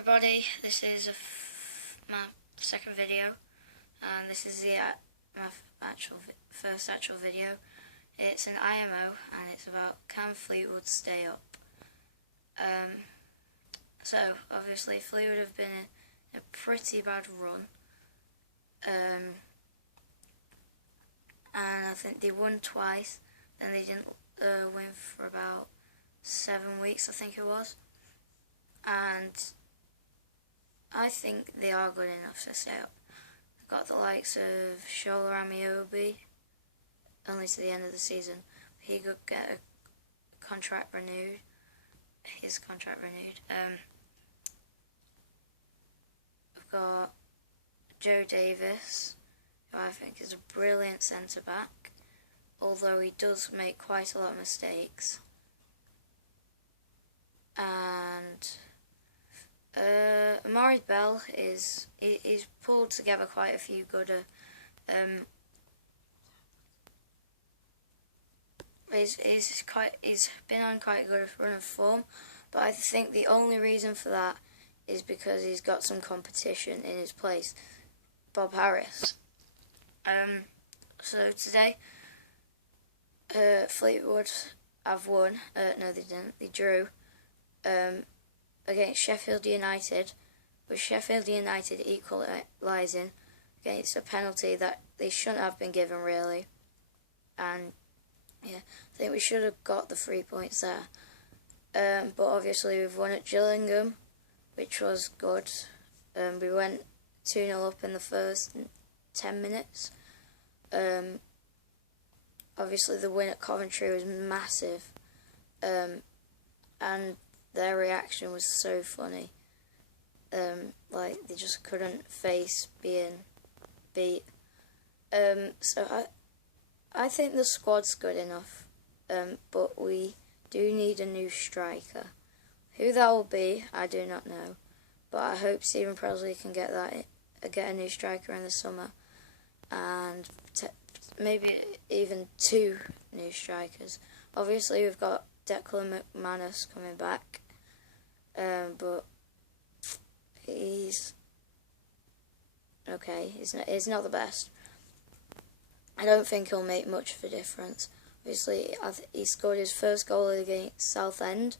everybody, this is my second video, and this is my first actual video. It's an IMO, and it's about can Fleetwood stay up. So obviously Fleetwood have been in a pretty bad run, and I think they won twice, then they didn't win for about 7 weeks, I think it was. And I think they are good enough to stay up. They've got the likes of Shola Amiobi, only to the end of the season. He could get a contract renewed, his contract renewed. We've got Joe Davis, who I think is a brilliant centre-back, although he does make quite a lot of mistakes. And Amari Bell he's pulled together quite a few good. He's been on quite a good run of form, but I think the only reason for that is because he's got some competition in his place, Bob Harris. So today, Fleetwood have won. No, they didn't. They drew. Against Sheffield United, with Sheffield United equalising against a penalty that they shouldn't have been given, really. And yeah, I think we should have got the 3 points there. But obviously we've won at Gillingham, which was good. We went 2-0 up in the first 10 minutes. Obviously the win at Coventry was massive. And their reaction was so funny. Like, they just couldn't face being beat. So I think the squad's good enough, but we do need a new striker. Who that will be, I do not know. But I hope Stephen Presley can get a new striker in the summer, and maybe even 2 new strikers. Obviously, we've got Declan McManus coming back, but he's okay. He's not the best. I don't think he'll make much of a difference. Obviously, he scored his first goal against Southend,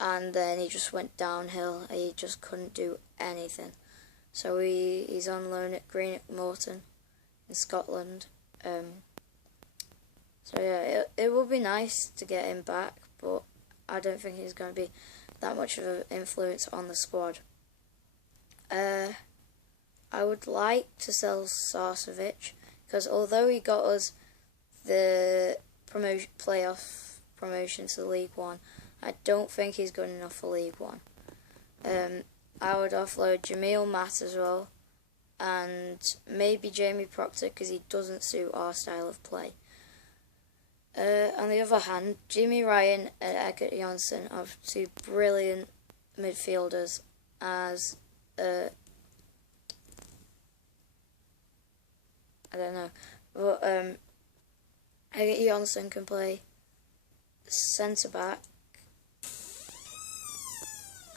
and then he just went downhill. He just couldn't do anything. So he's on loan at Greenock Morton in Scotland. So yeah, it would be nice to get him back, but I don't think he's going to be that much of an influence on the squad. I would like to sell Sarcevic, because although he got us the playoff promotion to League One, I don't think he's good enough for League One. I would offload Jamil Matt as well, and maybe Jamie Proctor, because he doesn't suit our style of play. On the other hand, Jimmy Ryan and Egert Jonsson are 2 brilliant midfielders, as I don't know, but Egert Jonsson can play centre back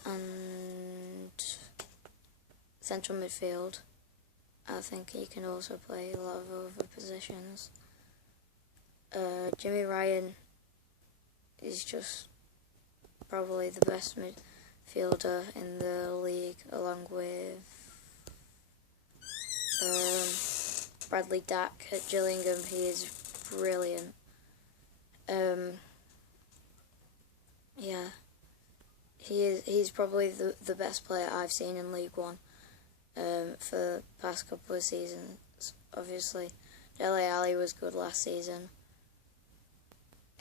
and central midfield. I think he can also play a lot of other positions. Jimmy Ryan is just probably the best midfielder in the league, along with Bradley Dack at Gillingham. He is brilliant. Yeah, he's probably the best player I've seen in League One for the past couple of seasons. Obviously, Dele Alli was good last season,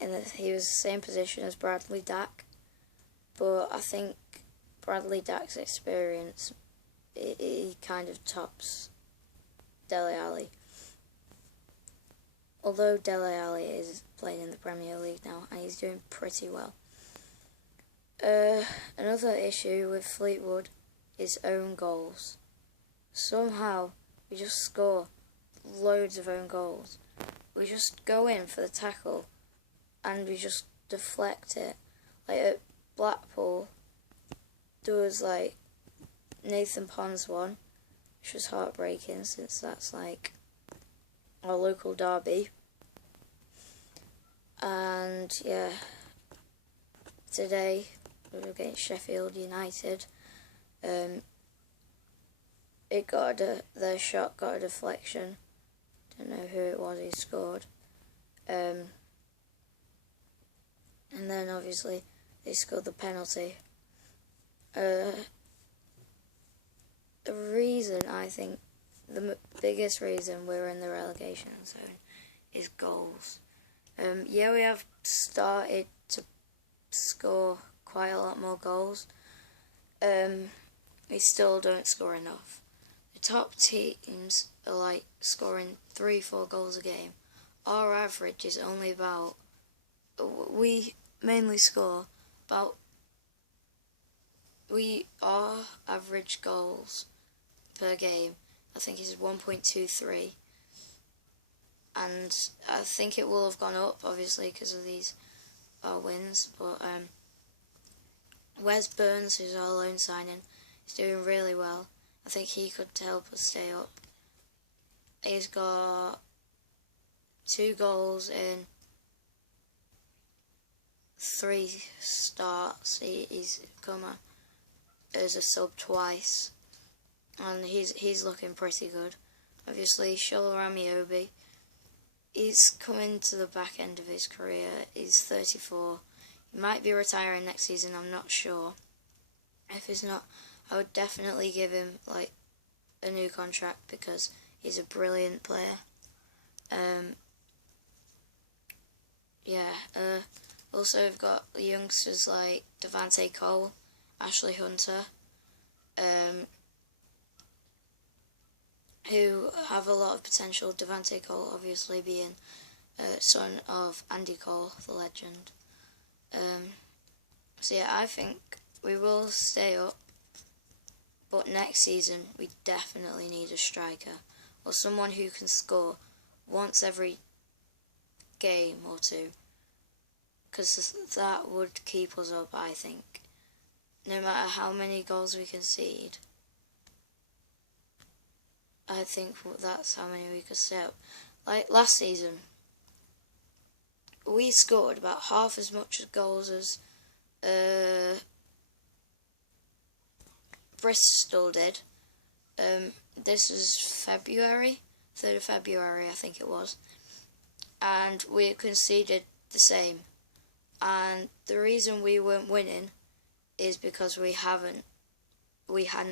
and he was the same position as Bradley Dack, but I think Bradley Dack's experience, he kind of tops Dele Alli. Although Dele Alli is playing in the Premier League now, and he's doing pretty well. Another issue with Fleetwood is own goals. Somehow, we just score loads of own goals. We just go in for the tackle, and we just deflect it. Like at Blackpool, there was like Nathan Pond's won, which was heartbreaking since that's like our local derby. And yeah, today we were against Sheffield United. Their shot got a deflection. Don't know who it was who scored. And then obviously they scored the penalty. The reason, I think, the biggest reason we're in the relegation zone is goals. Yeah, we have started to score quite a lot more goals. We still don't score enough. The top teams are like scoring 3-4 goals a game. Our average is only about, we mainly score about, our average goals per game, I think is 1.23. And I think it will have gone up, obviously, because of these wins. But Wes Burns, who's our loan signing, is doing really well. I think he could help us stay up. He's got 2 goals in 3 starts. He's come as a sub twice, and he's looking pretty good. Obviously, Shola Ramiobi, he's coming to the back end of his career. He's 34. He might be retiring next season, I'm not sure. If he's not, I would definitely give him like a new contract because he's a brilliant player. Also we've got youngsters like Devante Cole, Ashley Hunter, who have a lot of potential. Devante Cole obviously being son of Andy Cole, the legend. So yeah, I think we will stay up, but next season we definitely need a striker or someone who can score once every game or two, because that would keep us up, I think, no matter how many goals we concede. I think that's how many we could stay up. Like last season, we scored about half as much goals as Bristol did. This was February, 3rd of February I think it was, and we conceded the same. And the reason we weren't winning is because we hadn't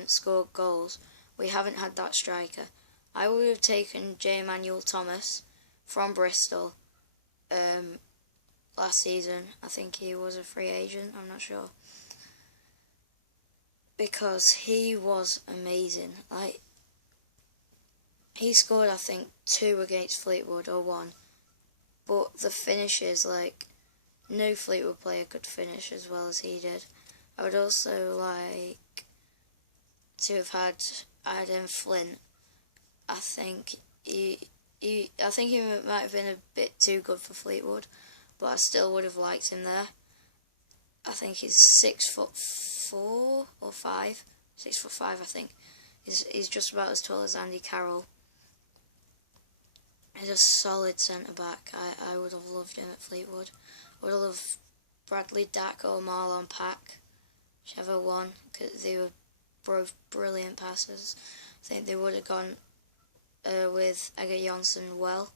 scored goals. We haven't had that striker. I would have taken J. Emmanuel Thomas from Bristol last season. I think he was a free agent, I'm not sure. Because he was amazing. Like, he scored, I think, 2 against Fleetwood or 1. But the finishes, like, no Fleetwood player could finish as well as he did. I would also like to have had Adam Flint. I think he might have been a bit too good for Fleetwood, but I still would have liked him there. I think he's 6'4" or 5, 6'5" I think. He's just about as tall as Andy Carroll. He's a solid centre back. I would have loved him at Fleetwood. I would have loved Bradley Dack or Marlon Pack, whichever one, because they were both brilliant passers. I think they would have gone with Edgar Johnson well.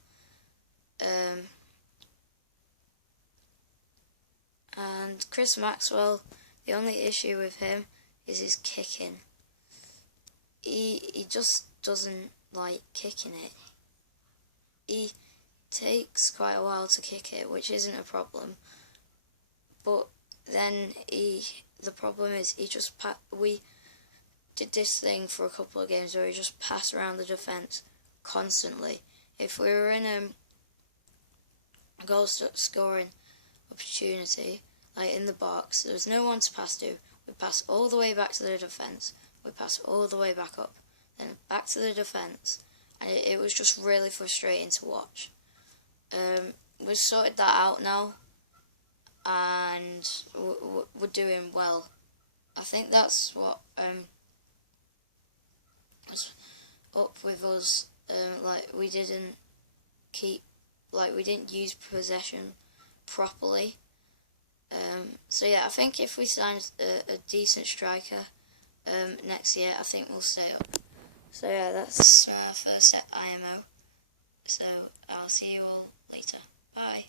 And Chris Maxwell, the only issue with him is his kicking. He just doesn't like kicking it. He takes quite a while to kick it, which isn't a problem. But then the problem is we did this thing for a couple of games where he just passed around the defence constantly. If we were in a goal scoring opportunity, like in the box, there was no one to pass to. We pass all the way back to the defence. We pass all the way back up, then back to the defence, and it was just really frustrating to watch. We've sorted that out now, and we're doing well. I think that's what was up with us. Like we didn't use possession properly. So yeah, I think if we signed a decent striker next year, I think we'll stay up. So yeah, that's our first IMO. So I'll see you all later. Bye.